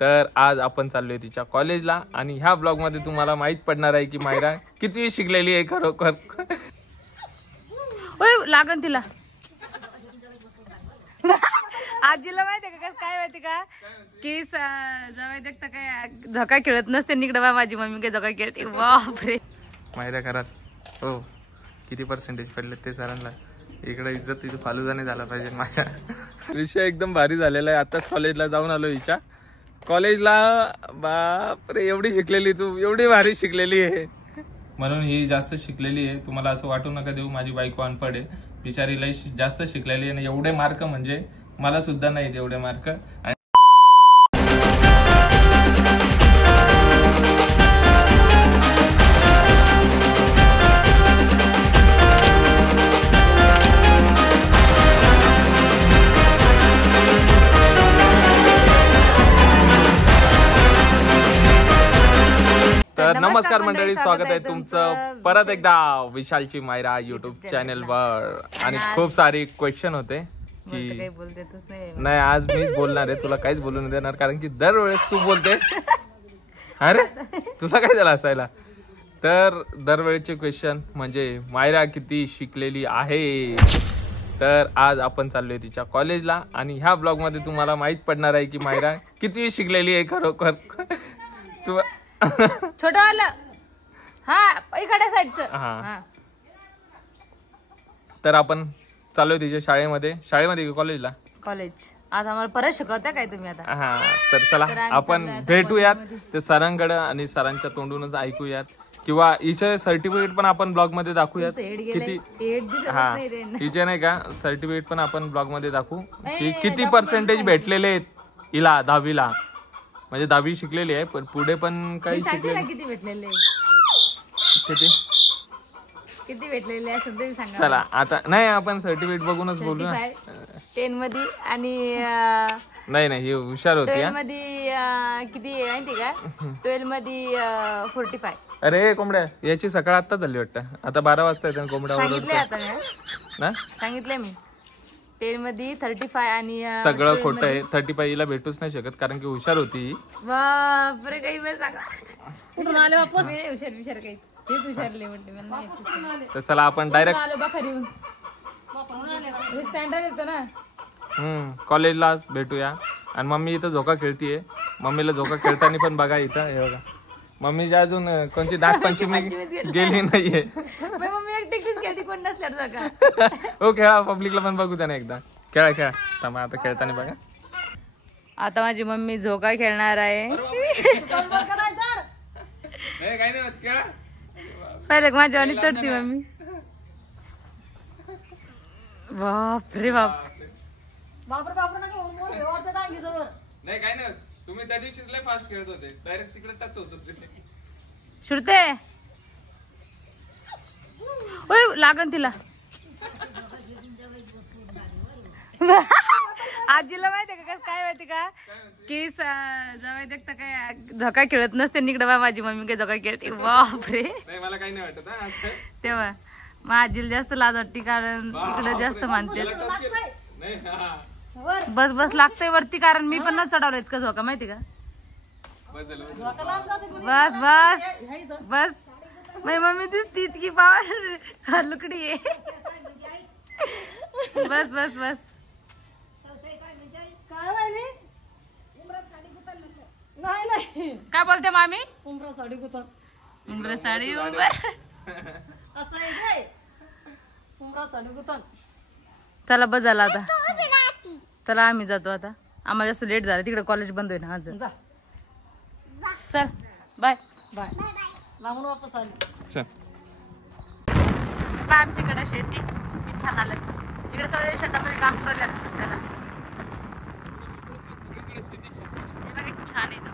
तर आज आपण चाललोय तिच्या कॉलेजला आणि ह्या ब्लॉग मध्ये तुम्हाला माहित पडणार आहे की मायरा किती शिकलेली आहे खरोखर. ओय लागन तिला. आजीला माहितीये का काय माहिती का की जवळ देखता काय झोका खेळत नसते निकडे बा माझी मम्मी काय झोका खेळते. बापरे मायरा घरात हो किती पर्सेंटेज पडले ते सरांना. इकडे इज्जत तिथे फालुदा नाही झाला पाहिजे. माझ्या विषय एकदम भारी झालेला आहे. आताच कॉलेजला जाऊन आलो हिच्या कॉलेजला. बापरे एवढी शिकलेली तू, एवढी भारी शिकलेली आहे. म्हणून ही जास्त शिकलेली आहे. तुम्हाला असं वाटू नका देऊ माझी बायको अनपढ आहे. बिचारी लई जास्त शिकलेली आहे आणि एवढे मार्क म्हणजे मला सुद्धा नाही एवढे मार्क. तर नमस्कार मंडळी, स्वागत आहे तुमचं परत एकदा विशालची मायरा युट्यूब चॅनल वर. आणि खूप सारे क्वेश्चन होते की नाही आज मीच बोलणार आहे, तुला काहीच बोलू नाही देणार कारण की दरवेळेस तू बोलते. अरे तुला काय झालं असायला. तर दरवेळेचे क्वेश्चन म्हणजे मायरा किती शिकलेली आहे. तर आज आपण चाललोय तिच्या कॉलेजला आणि ह्या ब्लॉग मध्ये तुम्हाला माहित पडणार आहे की मायरा किती शिकलेली आहे खरोखर. तू छोटं आलं हा इकडे साईडचं. हा तर आपण चाललोय तिच्या शाळेमध्ये कॉलेजला. कॉलेज आज आम्हाला परत शिकवता काय तुम्ही आता. हा तर चला आपण भेटूयात ते सरांकडे आणि सरांच्या तोंडूनच ऐकूयात किंवा हिचे सर्टिफिकेट पण आपण ब्लॉग मध्ये दाखवूयात. किती हा हिचे नाही का सर्टिफिकेट पण आपण ब्लॉग मध्ये दाखवू की किती पर्सेंटेज भेटलेले आहेत हिला 10वीला. म्हणजे 10वी शिकलेली आहे पण पुढे पण काही किती भेटलेले किती भेटलेले असं तुम्ही सांगा. चला आता नाही आपण सर्टिफिकेट बघूनच बोलू ना. 10 मध्ये आणि नाही ही हुशार होती. 12 मध्ये किती माहिती का 12 मध्ये 45. अरे कोंबड्या याची सकाळ आता झाली वाटतं. आता 12 वाजता येते कोंबड्या सांगितले आता ना सांगितले मी. 10 मध्ये 35 आणि सगळं खोटं आहे. 35 ला भेटूच नाही शकत कारण की हुशार होती. बापरे काही वेळ सांगा कुठून आले वापस. हुशार काही हेच हुशारले म्हणते. तर चला आपण डायरेक्ट स्टँडर्ड येतो ना कॉलेजलाच भेटूया. आणि मम्मी इथं झोका खेळतीये. मम्मीला झोका खेळताना पण बघा इथं हे बघा. मम्मी अजून कोणची नागपंचमी गेली नाहीये. मम्मी एकटीच खेळती कोण नसल्यावर झोका. हो खेळा पब्लिकला पण बघू त्याने एकदा. खेळा थांबा आता खेळताना बघा. आता माझी मम्मी झोका खेळणार आहे. पहिले माझ्या आणि चढती मम्मी. बाप रे बाप. नाही काय नाही तुम्ही त्या दिवशी लय फास्ट खेळत होते. डायरेक्ट तिकडे टच होत होते. श्रुते ओय लागन तिला. आजीला माहितीये का काय माहिती का की जवळ देखता काय झोका खेळत नसते निकडे बा माझी मम्मी काय झोका खेळते. बापरे मला काही नाही वाटत तेव्हा मग आजीला जास्त लाज वाटते कारण इकडे जास्त मानते. बस लागतंय वरती कारण मी पण न चढवलं इतकं झोका माहिती का. बस माझी मम्मी दिसती इतकी पावर लुकडी आहे. बस काय बोलते मामी. उमरा साडी चला बस झाला आता. चला आम्ही जातो आता. आम्हाला जास्त लेट झाला तिकडे कॉलेज बंद होईल. हा चल बाय लागून वापस आली. आमच्याकडे शेती छान आलं. इकडे सगळ्या शेतामध्ये काम करायला सध्याला छान आहे.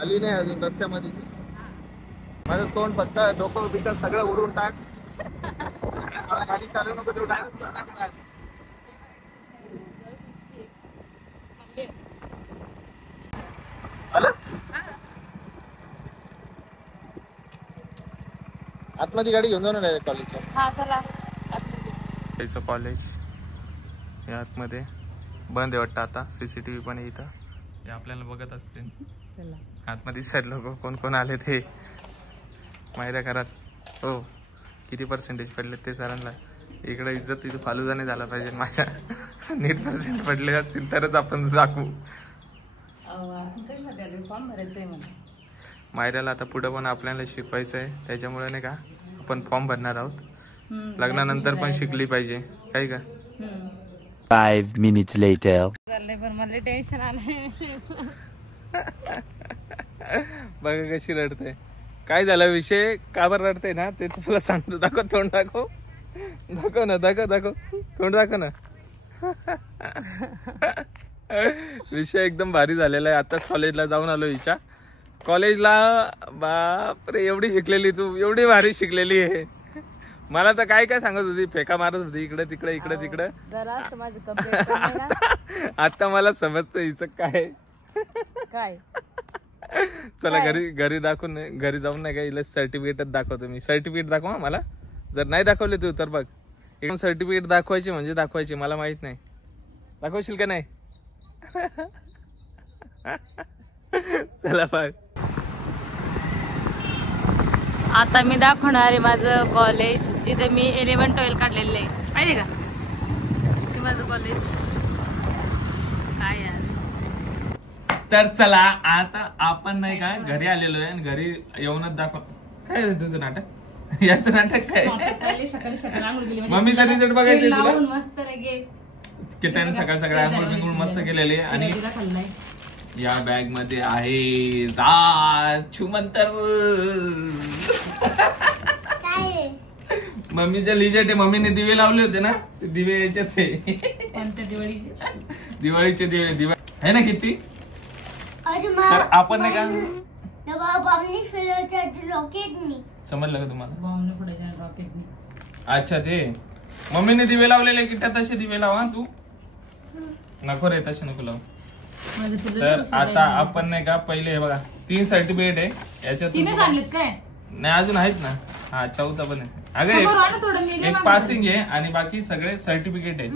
आली नाही अजून रस्त्यामध्ये. माझं तोंड फक्त डोकं बिकट सगळं उडून टाक. गाडी चालू नको तू आतमध्ये गाडी घेऊन जाऊ ना डायरेक्ट कॉलेजच्या. हा चला. त्याचं कॉलेज हे आतमध्ये बंद आहे वाटतं आता. CCTV पण आहे इथं. हे आपल्याला बघत असतील. आतमध्ये सर लोक कोण कोण आले ते माहिती घरात. हो किती % पडले ते सरांना. इकडे इज्जत तिथे फालुदा नाही झाला पाहिजे. माझ्या नीट % पडले असतील तरच आपण दाखवू. मायराला आता पुढे पण आपल्याला शिकवायचं आहे. त्याच्यामुळे नाही का आपण फॉर्म भरणार आहोत. लग्नानंतर पण शिकली पाहिजे काय का. 5 minutes later. पण मला टेन्शन आलंय. बघा कशी रडते. काय झालं विषय का बरं रडते ना ते तुला सांगतो. दाखव तोंड दाखव. दाखव ना दाखव तोंड दाखव ना. विषय एकदम भारी झालेला आहे. आताच कॉलेजला जाऊन आलो हिच्या. कॉलेजला बापरे एवढी शिकलेली तू. एवढी भारी शिकलेली आहे. मला तर काय काय सांगत होती. फेका मारत होती इकडे तिकडे इकडे तिकडे. आता मला समजतं हिचं काय. चला घरी दाखवून घरी जाऊन नाही का हिला सर्टिफिकेट दाखवतो मी. सर्टिफिकेट दाखवा मला. जर नाही दाखवले तू तर बघ एकदम सर्टिफिकेट दाखवायची म्हणजे दाखवायची. मला माहित नाही दाखवशील का नाही. चला बाय. आता मी दाखवणार आहे माझं कॉलेज जिथे मी 11-12 काढलेलं आहे. माहिती का हे माझं कॉलेज काय यार. तर चला आता आपण नाही का घरी आलेलो आहे आणि घरी येऊनच दाखव. काय तुझं नाटक. याचं नाटक काय. मम्मीचा रिझल्ट बघायचं तुला. मस्त लगे किटाने सकाळ आंघोळ बिंघोळ मस्त केलेली. आणि या बॅग मध्ये आहे राजमंतर. मम्मीच्या लिजेट आहे. मम्मीने दिवे लावले होते ना ते दिवे याच्यात आहे. दिवाळीचे दिवे आहे ना किती. तर आपण नाही का समजलं का तुम्हाला. अच्छा ते मम्मीने दिवे लावलेले की त्या तसे दिवे लावा. तू नको रे तसे नको लावू. तर आता आपण नाही का पहिले हे बघा 3 सर्टिफिकेट आहे याच्यात. नाही अजून आहेत ना. हा 4था पण आहे. अगं एक पासिंग आहे आणि बाकी सगळे सर्टिफिकेट आहे.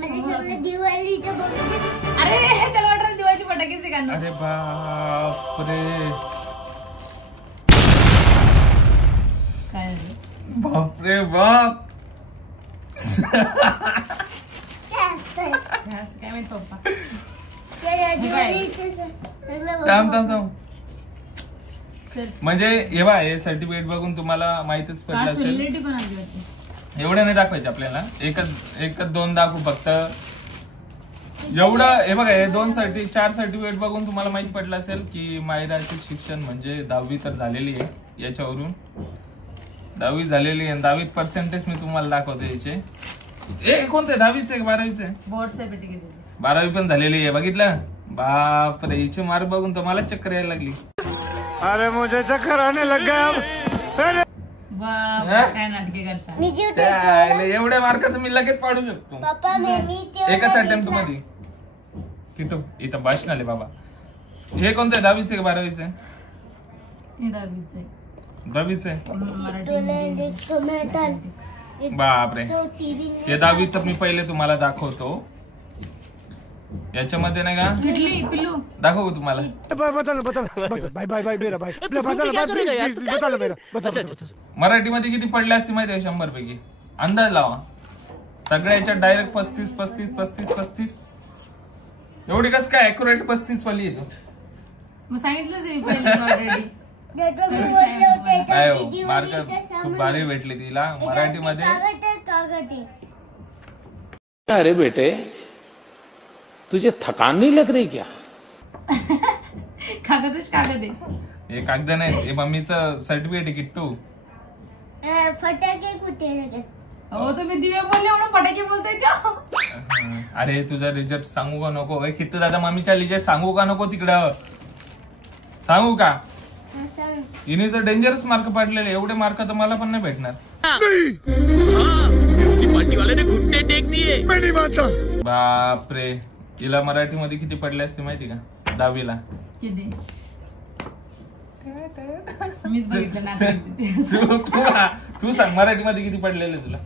अरे बापरे बापरे बाप. थांब. म्हणजे हे सर्टिफिकेट बघून तुम्हाला माहितच पडलं असेल. एवढं नाही दाखवायचे आपल्याला. एकच 2 दाखवू फक्त. एवढं हे बघा हे 4 सर्टिफिकेट बघून तुम्हाला माहित पडलं असेल की मायराचे शिक्षण म्हणजे 10वी तर झालेली आहे. याच्यावरून 10वी झालेली आहे. 10वीत % मी तुम्हाला दाखवतो याचे. कोणते 10वीच आहे 12वीच आहे. बोर्ड सर्टिफिकेट 12वी पण झालेली आहे. बघितलं बापरे हिचे मार्क बघून तर मला चक्कर यायला लागली. अरे मुझे चक्कर आने लग गया. काय नाटके करता. एवढ्या मार्काचं मी लगेच पाडू शकतो एकाच अटेम्प्ट मध्ये. किटू इथं भाषण आले बाबा. हे कोणतं 10वीचे का 12वीचे. 10वीचे बापरे. हे 10वीचं मी पहिले तुम्हाला दाखवतो. याच्यामध्ये नाही का दाखवू तुम्हाला. मराठीमध्ये किती पडले असते माहिती आहे 100 पैकी. अंदाज लावा. सगळ्या याच्यात डायरेक्ट 35 एवढी कस काय अॅक्युरेट 35 वाली येतो. मार्क खूप भारी भेटले तिला मराठीमध्ये. अरे बेटे तुझे थकान नहीं लग रही क्या. कागद आहे. हे कागद नाही हे मम्मीचं सर्टिफिकेट आहे किट्टू. फटाके कुठे. हो तुम्ही दिवे बोलले म्हणून फटाके बोलताय. अरे तुझा रिझल्ट सांगू का नको. किट्टू दादा मम्मीच्या रिझल्ट सांगू का नको तिकडं. सांगू का. हिने तर डेंजरस मार्क पडलेले. एवढे मार्क तर मला पण नाही भेटणार. मैं नहीं मानता। बापरे, तिला मराठीमध्ये किती पडले असते माहिती का 10वीला? किती? मीच बघितलं ना. तू सांग मराठीमध्ये किती पडलेले तुला?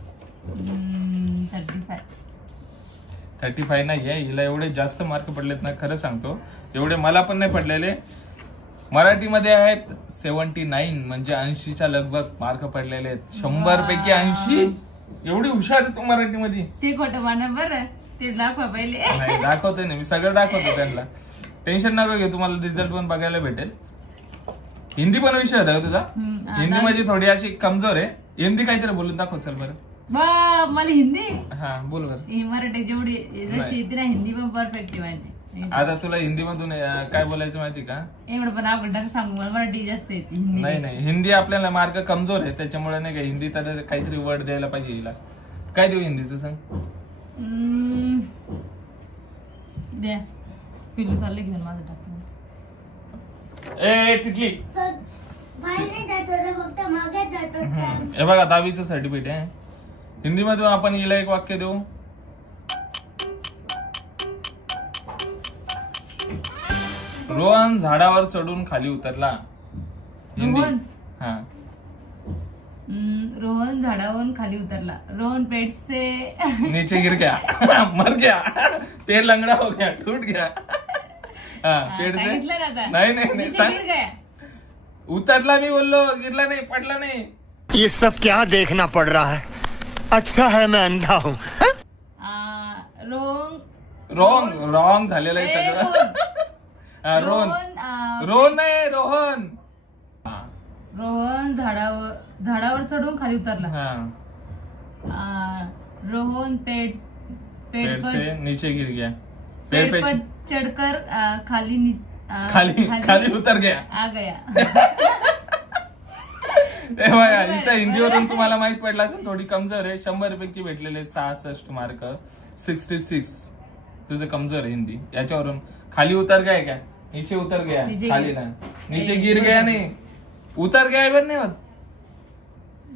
35 नाही आहे, हिला एवढे जास्त मार्क पडलेत ना, खरं सांगतो एवढे मला पण नाही पडलेले. मराठीमध्ये आहेत 79, म्हणजे 80च्या लगभग मार्क पडलेले आहेत. 100 पैकी 80. एवढी हुशार आहे तू मराठीमध्ये. ते खोटं माना बरं, ते दाखवा पहिले. नाही दाखवते ना मी, सगळं दाखवतो त्यांना, टेन्शन नका घेऊ, तुम्हाला रिझल्ट पण बघायला भेटेल. हिंदी पण विषय होता का तुझा? हिंदी मध्ये थोडी अशी कमजोर आहे. हिंदी काहीतरी बोलून दाखव चल बरं. मला हिंदी हा बोल बरं. मराठी जेवढी जशी येते ना हिंदी पण परफेक्ट आहे माझी. आता तुला हिंदी मधून काय बोलायचं माहिती का? एवढं पण आपण सांगू, मला मराठी जास्त येते. नाही हिंदी आपल्याला मार्क कमजोर आहे, त्याच्यामुळे नाही का हिंदी तर काहीतरी वर्ड द्यायला पाहिजे हिला. काय देऊ हिंदीचं सांग? द्या पिलू चालले घेऊन माझं टाकून. ए टिकली, हे बघा 10वीचं सर्टिफिकेट आहे. हिंदी मधून आपण हिला एक वाक्य देऊ. रोहन झाडावर चढून खाली उतरला. हिंदी. हा, रोहन झाडावरून खाली उतरला. रोहन पेड़ से नीचे गिर गया, मर गया, पेड़ लंगड़ा हो गया, टूट गया. पेड़ से नहीं गया. उतरला मी बोललो, गिरला नाही, पडला नाही. ये सब क्या देखना पड़ रहा है? अच्छा है मैं अंधा हूँ. रॉंग झालेलं आहे सगळं. रोहन नाही, रोहन. रोहन झाडावर चढून खाली उतरला. रोहन पेड़ से नीचे गिर गया. पेड़ पर चढ़कर खाली उतर गया. आ गया. हिचा हिंदीवरून तुम्हाला माहित पडला असेल, थोडी कमजोर आहे. 100 पैकी भेटलेले 66 मार्क, 66. तुझं कमजोर आहे हिंदी. याच्यावरून खाली उतर गया क्या? नीचे उतर गया. खाली ना, नीचे गिर गया नाही, उतर गया पण नाही होत.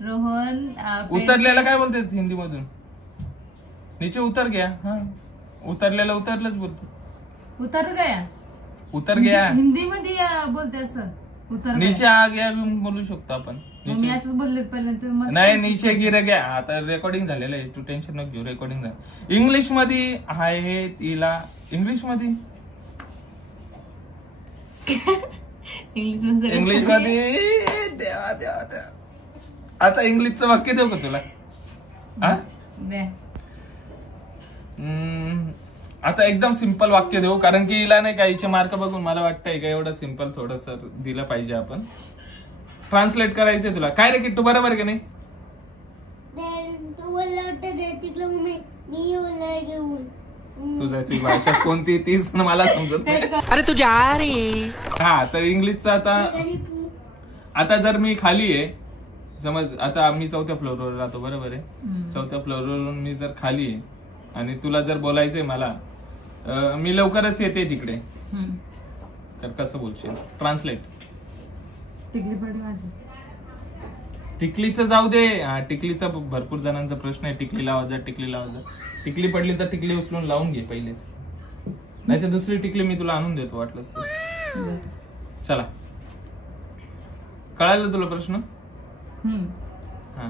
रोहन उतरलेला काय बोलते हिंदी मधून? नीचे उतर गया. हा, उतरलेला उतरलंच बोलतो. उतर गया. उतर गया हिंदी मध्ये बोलते असं. उतर नीचे आ गया बोलू शकतो आपण. मी असंच बोलले पहिल्यांदा. नाही, नीचे गिर गया. आता रेकॉर्डिंग झालेलं आहे, तू टेन्शन नको घेऊ, रेकॉर्डिंग झालं. इंग्लिश मध्ये आहे तिला. इंग्लिश मध्ये देवा. आता इंग्लिशचं वाक्य देऊ का तुला? आता एकदम सिंपल वाक्य देऊ, कारण की हिला नाही का हिचे मार्क बघून मला वाटतंय का एवढं सिंपल थोडस दिलं पाहिजे आपण. ट्रान्सलेट करायचंय तुला. काय रे किट्टू, बरोबर की नाही? तुझी भाषा कोणती तीच मला समजत नाही. अरे तू जा रे. हा, तर इंग्लिशचं आता जर मी खाली आहे समज, आता आम्ही 4थ्या फ्लोअरवर राहतो, बरोबर आहे? 4थ्या फ्लोअरवरून मी जर खाली आहे आणि तुला जर बोलायचंय मला, मी लवकरच येते तिकडे, तर कसं बोलशील? ट्रान्सलेट. टिकलीचं जाऊ दे. हा, टिकलीचा भरपूर जणांचा प्रश्न आहे. टिकली लावा जा, टिकली लावा जा. टिकली पडली तर टिकली उचलून लावून घे पहिलेच, नाही तर दुसरी टिकली मी तुला आणून देतो वाटलंच तर. चला, कळालं तुला प्रश्न? हा,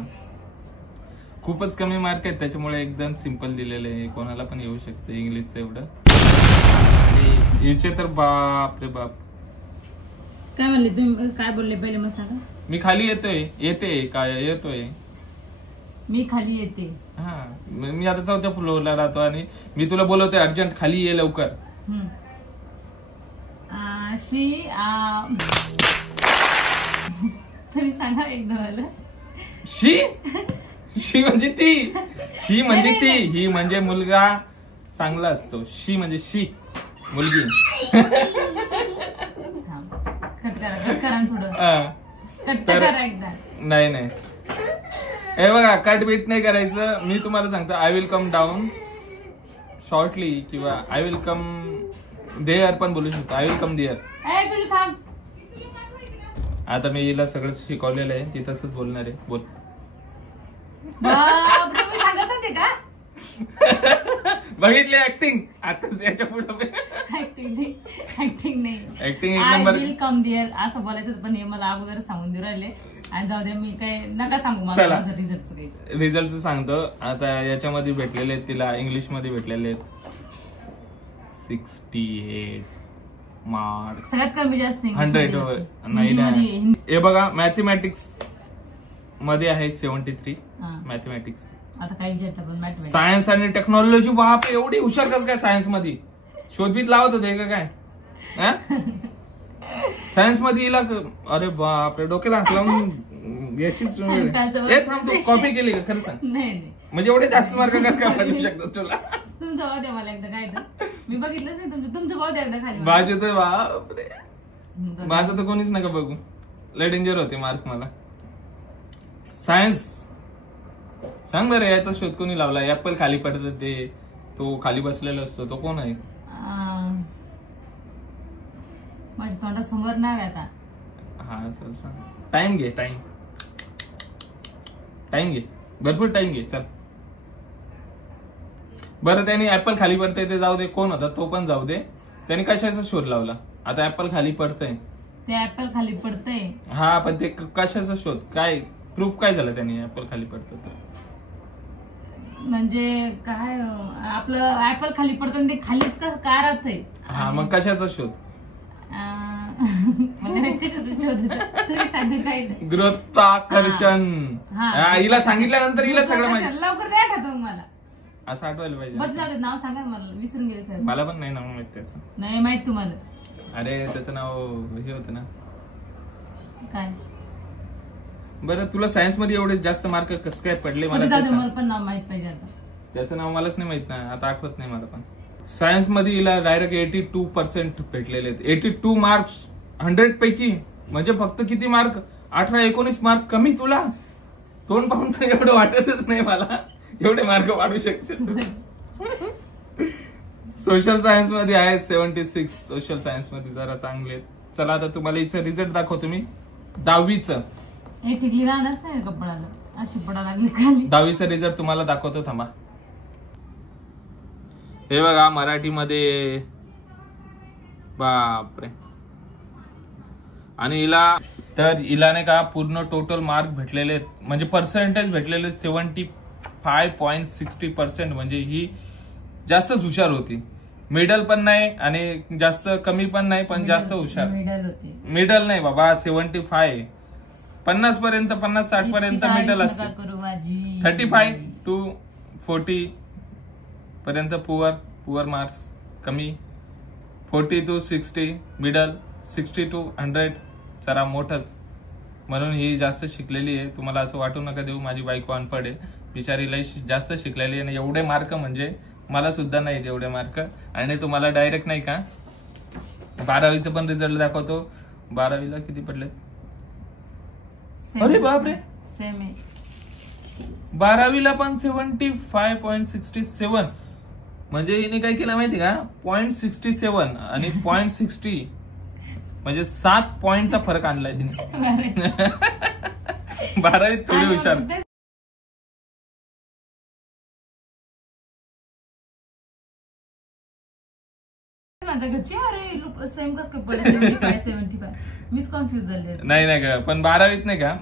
खूपच कमी मार्क आहेत, त्याच्यामुळे एकदम सिंपल दिलेलं आहे, कोणाला पण येऊ शकते इंग्लिशचं एवढं. हिचे तर बाप रे बाप. काय म्हणले तुम्ही? काय बोलले पहिले मग सांगा. मी खाली येते काय येतोय? मी खाली येते. हा, मी आता 4थ्या फ्लोअरला राहतो आणि मी तुला बोलवतोय अर्जंट खाली ये लवकर. तुम्ही सांगा एकदा मला. शी म्हणजे ती. शी म्हणजे ती. ही म्हणजे मुलगा चांगला असतो. शी म्हणजे शी मुलगी. कट करा थोडं. कट करा एकदा. नाही हे बघा, कट बीट नाही करायचं. मी तुम्हाला सांगतो, I will come down shortly, किंवा आय विल कम देअर पण बोलू शकतो. I will come there. आता मी हिला सगळं शिकवलेलं आहे, ती तसंच बोलणार आहे. बोल. सांगत होते का? बघितली ऍक्टिंग आता याच्या पुढे ऍक्टिंग नाही ऍक्टिंग एक नंबर. विल कम देअर असं बोलायचं, पण हे मला अगोदर सांगून देऊ राहिले. आणि जाऊ दे, मी काय नका सांगू चला. मला रिझल्टचं काही. रिझल्ट सांगतो आता. याच्यामध्ये भेटलेले आहेत तिला, इंग्लिश मध्ये भेटलेले आहेत 68 मार्क्स. सगळ्यात कमी जास्त 100 नाही. हे बघा मॅथमॅटिक्स मध्ये आहे 73 मॅथमॅटिक्स. आता काय विचारता पण मॅथमॅटिक्स. सायन्स आणि टेक्नॉलॉजी, बाप एवढी हुशार कस काय सायन्स मध्ये? शोधबीत लावत होते का काय? सायन्स मध्ये हिला अरे बापरे डोक्याला हात लावून याचीच थांब. तू कॉपी केली का खरं सांग? नाही म्हणजे एवढे जास्त मार्क कसं काय पडू शकतात तुला? तुमचा भाव द्या मला एकदा. काय तर मी बघितलंच नाही तुमचं भाव द्या एकदा खाली. माझे तर बापरे, माझं तर कोणीच नका बघू. लय डेंजर होते मार्क मला. सायन्स सांग बरं, याचा शोध कोणी लावला? ऍपल खाली पडत ते, तो खाली बसलेला असतो, तो कोण आहे? माझ्या तोंडासमोर नाव आहे आता. हा चल सांग. टाइम घे, टाइम घे, भरपूर टाइम घे. चल बरं, त्याने ऍपल खाली पडतंय ते जाऊ दे, कोण होता तो पण जाऊ दे. त्याने कशाचा शोध लावला? आता ऍपल खाली पडतंय, ते ऍपल खाली पडतंय. हा पण ते कशाचा शोध, काय प्रूफ काय झालं त्याने ऍपल खाली पडतं? म्हणजे काय आपलं ऍपल खाली पडतं ते खालीच कसं का राहतंय? हा मग कशाचा शोध? गुरुत्वाकर्षण. हिला सांगितल्यानंतर हिला सगळं माहिती. लवकर काय आठवतं मला? असं आठवायला पाहिजे. बस जाऊ दे, नाव सांगा मला, विसरून गेले. मला पण नाही नाव माहित त्याचं. नाही माहित तुम्हाला? अरे त्याचं नाव हे होतं ना काय? बरं तुला सायन्स मध्ये एवढे जास्त मार्क कसं काय पडले? मला पण नाव माहित पाहिजे आता. त्याचं नाव मलाच नाही माहित ना, आता आठवत नाही मला. पण सायन्स मध्ये हिला डायरेक्ट 82% भेटलेले आहेत. 82 मार्क्स 100 पैकी. म्हणजे फक्त किती मार्क? 18-19 मार्क कमी तुला. तोंड पाहून तर एवढं वाटतच नाही मला एवढे मार्क वाढू शकते. सोशल सायन्स मध्ये आहे 76. सोशल सायन्स मध्ये जरा चांगले. चला आता तुम्हाला हिचं रिझल्ट दाखवतो मी 10वीचं. हे टिकली राहणारच नाही कपडाला, अशी पडा लागली खाली. 10वीचा रिझल्ट तुम्हाला दाखवतो, थांबा. हे बघा मराठीमध्ये, बापरे. आणि हिला नाही का पूर्ण टोटल मार्क भेटलेले, म्हणजे पर्सेंटेज भेटलेले 75.60%. म्हणजे ही जास्तच हुशार होती. मिडल पण नाही आणि जास्त कमी पण नाही, पण जास्त हुशार. मिडल नाही बाबा, 75. 50 पर्यंत, 50-60 पर्यंत मिडल असते. 35 to 40 पर्यंत पुअर मार्क्स कमी. 40 to 60 मिडल. 60 to 100 जरा मोठच. म्हणून ही जास्त शिकलेली आहे. तुम्हाला असं वाटू नका देऊ माझी बायको अनपढ आहे. बिचारी लय जास्त शिकलेली आहे. एवढे मार्क म्हणजे मला सुद्धा नाही एवढे मार्क. आणि तुम्हाला डायरेक्ट नाही का 12वीचं पण रिझल्ट दाखवतो. 12वीला किती पडले? अरे बापरे, सेम आहे. 12वीला पण 75.67. म्हणजे हिने काय केलं माहिती का? 0.67 आणि 0.60 म्हणजे 7 पॉइंटचा फरक आणलाय तिने. 12वीत थोडी हुशार. घरची अरे सेम कस काय पडले 75 मीच कन्फ्युज झाले. नाही का, पण 12वीत नाही का,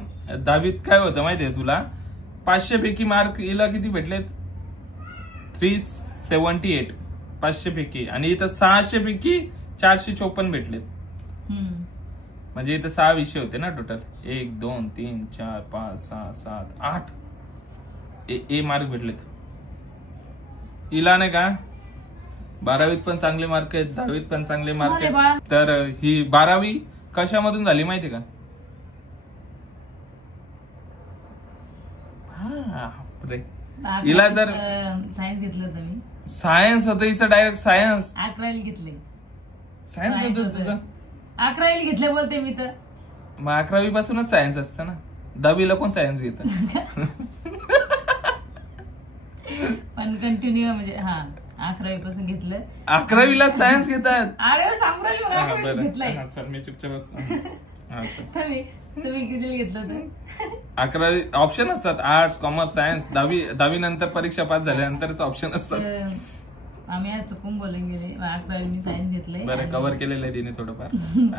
10वीत काय होतं माहितीये तुला? 500 पैकी मार्क हिला किती भेटलेत? 378 500 पैकी. आणि इथं 600 पैकी 454 भेटलेत. म्हणजे इथं 6 विषय होते ना टोटल. 1 2 3 4 5 6 7 8 ए मार्क भेटलेत हिला नाही का. 12वीत पण चांगले मार्क आहेत, 10वीत पण चांगले मार्क आहेत. तर ही 12वी कशामधून झाली माहिती का? हिला जर सायन्स घेतलं होतं मी. सायन्स होतं हिचं, डायरेक्ट सायन्स. 11वी घेतले. सायन्स होतं तुझं? 11वी घेतले बोलते मी तर. मग 11वी पासूनच सायन्स असतं ना. 10वीला कोण सायन्स घेत? पण कंटिन्यू म्हणजे हा 11वी पासून घेतलं. 11वीला सायन्स घेतात? अरे सांगू राहिली मला. घेतलंय. चल मी चुपचाप बसतो. तुम्ही किती घेतलं होतं? 11वी ऑप्शन असतात, आर्ट्स, कॉमर्स, सायन्स. 10वी नंतर परीक्षा पास झाल्यानंतरच ऑप्शन असतात. आम्ही आज चुकून बोलून गेले. 11वी मी सायन्स घेतलंय. बरं, कव्हर केलेलं आहे तिने थोडंफार.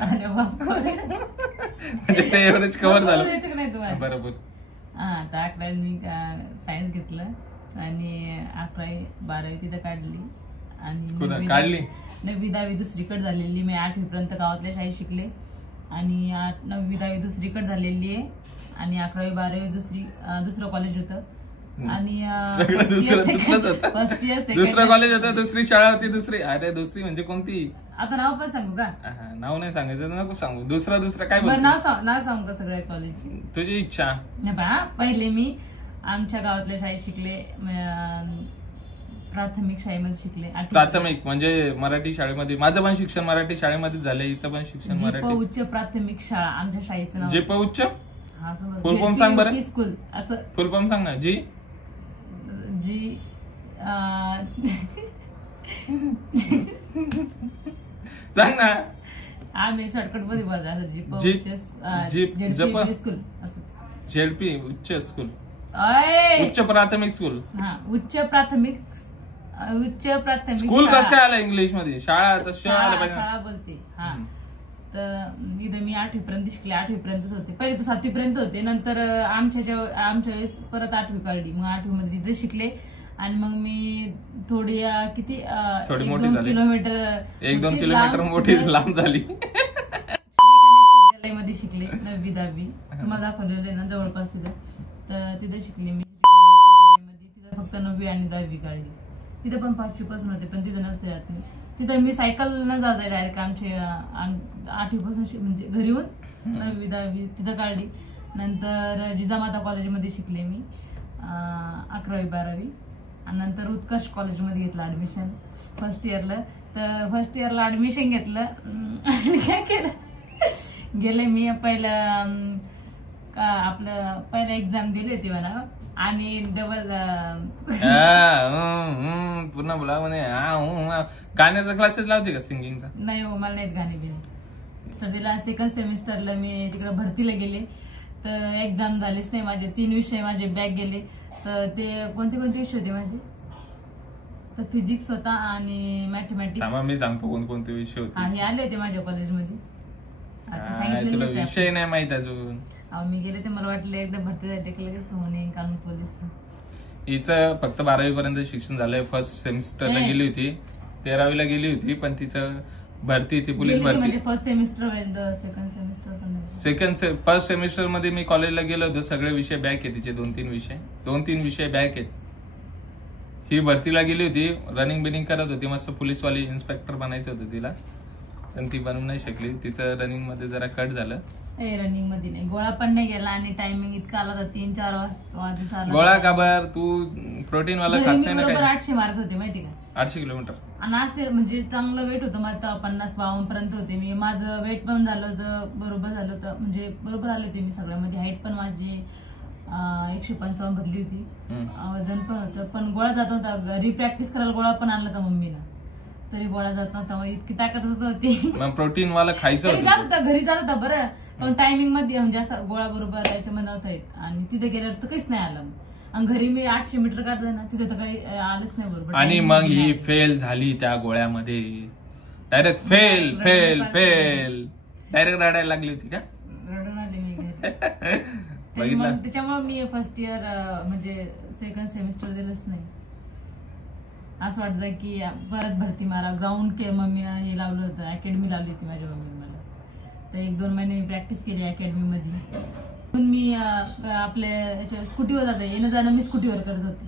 अरे बाप, म्हणजे ते एवढंच कव्हर झालं. नाही तुम्हाला बरोबर. हा, आता 11वी मी सायन्स घेतलं आणि 11वी 12वी तिथं काढली आणि काढली 9वी 10वी दुसरीकडे झालेली. मी 8वी पर्यंत गावातल्या शाळेत शिकले आणि 9वी 10वी दुसरीकडे झालेली आहे आणि 11वी 12वी दुसरं कॉलेज होतं आणि सगळं दुसरंच होतं. दुसरं कॉलेज होतं, दुसरी शाळा होती. दुसरी म्हणजे कोणती? आता नाव पण सांगू का? नाव नाही सांगायचं, नको सांगू. दुसरं काय नाव सांगू का सगळ्या कॉलेज? तुझी इच्छा. पहिले मी आमच्या गावातल्या शाळेत शिकले, प्राथमिक शाळेमध्ये शिकले. प्राथमिक म्हणजे मराठी शाळेमध्ये. माझं पण शिक्षण मराठी शाळेमध्येच झालंय, हिचं पण शिक्षण मराठी. उच्च प्राथमिक शाळा आमच्या शाळेचं नाव. जेप उच्च फुल फॉर्म सांग बरं. स्कूल असं फुल फॉर्म सांग ना. जी सांग ना. आम्ही शॉर्टकट मध्ये बोलतो. स्कूल असंच. झेडपी उच्च स्कूल, उच्च प्राथमिक स्कूल. हा, उच्च प्राथमिक स्कूल कसं काय आलं इंग्लिश मध्ये? शाळा शाळा बोलते. हा, तर इथं मी 8वी पर्यंत शिकले. 8वी पर्यंतच होते. पहिले तर 7वी पर्यंत होते. नंतर आमच्या वेळेस परत 8वी काढली. मग 8वी मध्ये तिथे शिकले आणि मग मी थोडी किती 1-2 किलोमीटर मोठी लांब झाली. मध्ये शिकले 9वी 10वी. तुम्हाला दाखवलेलं आहे ना जवळपास तिथं. तर तिथे शिकले मी. तिथं फक्त 9वी आणि 10वी काढली. तिथं पण 5वी पासून होते, पण तिथं नसते जात मी. तिथं मी सायकल न जायचं डायरेक्ट. आमचे 8वी पासून म्हणजे घरी येऊन 9वी 10वी तिथं काढली. नंतर जिजामाता कॉलेजमध्ये शिकले मी 11वी 12वी आणि नंतर उत्कर्ष कॉलेजमध्ये घेतलं ऍडमिशन फर्स्ट इयरला. तर फर्स्ट इयरला ऍडमिशन घेतलं आणि काय केलं, गेले मी पहिलं एक्झाम दिली होती मला आणि डबल पुन्हा बोला म्हणे. गाण्याचा क्लासेस लावते का सिंगिंगचा? नाही हो, मला नाहीत गाणे गेले. तर तिला सेकंड सेमिस्टरला मी तिकडे भरतीला गेले तर एक्झाम झालेच नाही माझे. 3 विषय माझे बॅक गेले. तर ते कोणते विषय होते माझे? तर फिजिक्स होता आणि मॅथमॅटिक्स. मी सांगतो कोणते विषय होते. हे आले होते माझ्या कॉलेजमध्ये. तुला विषय नाही माहित अजून? मी गेले ते मला वाटलं एकदा भरती जायचे की लगेच होणे कानून पोलीस. हिचं फक्त 12वी पर्यंत शिक्षण झालंय. फर्स्ट सेमिस्टरला गेली होती, 13वीला गेली होती, पण तिचं भरती ती पोलीस भरती. फर्स्ट सेमिस्टर फर्स्ट सेमिस्टर मध्ये मी कॉलेजला गेलो होतो. सगळे विषय बॅक आहे तिचे. 2-3 विषय बॅक आहेत. ही भरतीला गेली होती, रनिंग बिनिंग करत होती मस्त. पोलीसवाली इन्स्पेक्टर बनायचं होतं तिला, पण ती बनवू नाही शकली. तिचं रनिंग मध्ये जरा कट झालं. रनिंग मध्ये नाही, गोळा पण नाही गेला आणि टायमिंग इतका आला होता 3-4 वाजता. गोळा का बर? तू प्रोटीन वाला खात नाही ना? 800 मारत होते माहिती का? 800 किलोमीटर आणि 800 म्हणजे चांगलं वेट होतं माझं. 50-52 पर्यंत होते मी. माझं वेट पण झालं होतं, बरोबर झालं होतं, म्हणजे बरोबर आले होते मी सगळ्यामध्ये. हाईट पण माझी 155 भरली होती. वजन पण होतं, पण गोळा जात नव्हता. रिप्रॅक्टिस करायला गोळा पण आणला होता मम्मीनं, तरी गोळा जात नव्हता. इतकी ताकदच नव्हती. प्रोटीन वाला खायचं जात होतं, घरी जात होता बरं, पण टायमिंग मध्ये म्हणजे असं गोळा बरोबर याच्यामध्ये नव्हता येत. आणि तिथे गेल्यावर तर काहीच नाही आलं. आणि घरी मी 800 मीटर काढलं ना, तिथे तर काही आलंच नाही बरोबर. आणि मग ही फेल झाली त्या गोळ्यामध्ये. डायरेक्ट फेल डायरेक्ट रडायला लागली होती का? रडून आले मी घरी. त्याच्यामुळे मी फर्स्ट इयर म्हणजे सेकंड सेमिस्टर दिलंच नाही. असं वाटतं की परत भरती मारा. ग्राउंड केअर मम्मीनं हे लावलं होतं, अकॅडमी लावली होती माझ्या मम्मीने मला. तर 1-2 महिने मी प्रॅक्टिस केली अकॅडमी मध्ये. मी आपल्या स्कूटीवर जाते, येणं जाणं मी स्कूटीवर करत होते.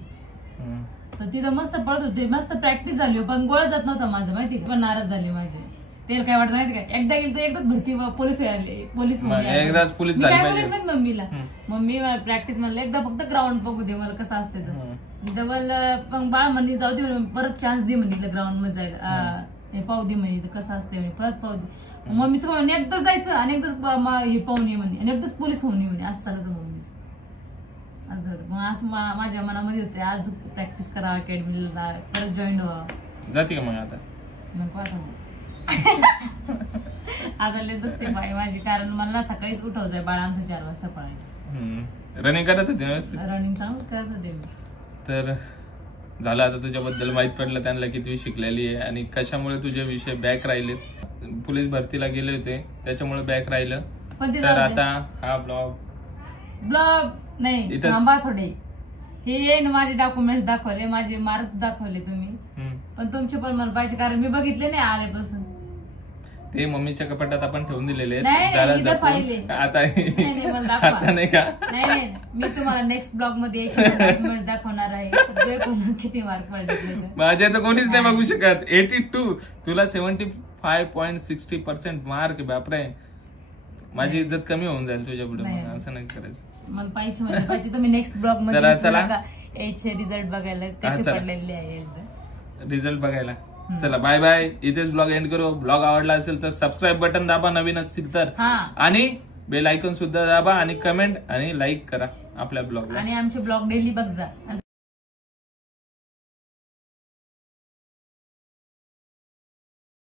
तर तिथं मस्त पडत होते, मस्त प्रॅक्टिस झाली, पण गोळा जात नव्हता माझं माहिती का? पण नाराज झाले माझे. ते काय वाटत माहिती का? एकदा गेली तर एकदाच भरती पोलीस एकदाच पोलीस मम्मीला. मम्मी प्रॅक्टिस म्हणलं एकदा फक्त ग्राउंड बघू दे मला कसं असते. तर डबल पण बाळ म्हणे जाऊ दे, परत चान्स दे म्हणजे ग्राउंड मध्ये जायला, पाहू दे म्हणे कसं असते, परत पाहू दे. मम्मीचं म्हणे एकदाच जायचं आणि एकदाच हे पाहून ये म्हणे आणि एकदाच पोलीस होऊन ये म्हणे. असं चालत मम्मीच. असं झालं. मग असं माझ्या मनामध्ये होते आज प्रॅक्टिस करा अकॅडमीला, परत जॉईन व्हा. जाते का मग आता? नको असं आता लय दुखते बाई माझी, कारण मला सकाळीच उठवायचंय बाळा आमचं 4 वाजता पळायला. रनिंग करत होती व्यवस्थित? रनिंग चांगलंच करत होते मी. तर झालं आता तुझ्याबद्दल माहित पडलं त्यांना किती शिकलेली आहे आणि कशामुळे तुझे विषय बॅक राहिलेत. पोलीस भरतीला गेले होते त्याच्यामुळे बॅक राहिलं. तर आता हा ब्लॉग नाही थांबा थोडे. हे माझे डॉक्युमेंट्स दाखवले, माझे मार्क्स दाखवले तुम्ही, पण तुमचे पण मला पाहिजे, कारण मी बघितले नाही आल्यापासून. ते मम्मीच्या कपाटात आपण ठेवून दिलेले आहेत. आता नाही का? नाही मी तुम्हाला नेक्स्ट ब्लॉग मध्ये डॉक्युमेंट्स दाखवणार आहे, सगळे कोण किती मार्क पडले. माझ्या तर कोणीच नाही बघू शकत. 82, तुला 75.60% मार्क. बापरे, माझी इज्जत कमी होऊन जाईल तुझ्या पुढे. असं नाही करायचं. मला पाहिजे म्हणजे पाहिजे. तुम्ही नेक्स्ट ब्लॉग मध्ये रिझल्ट बघायला कसे पडलेले आहे, रिझल्ट बघायला. चला बाय बाय, इथेच ब्लॉग एंड करू. ब्लॉग आवडला असेल तर सबस्क्राईब बटन दाबा नवीन असेल तर, आणि बेल आयकॉन सुद्धा दाबा आणि कमेंट आणि लाईक करा आपल्या ब्लॉगला. आणि आमचे ब्लॉग डेली बघ जा.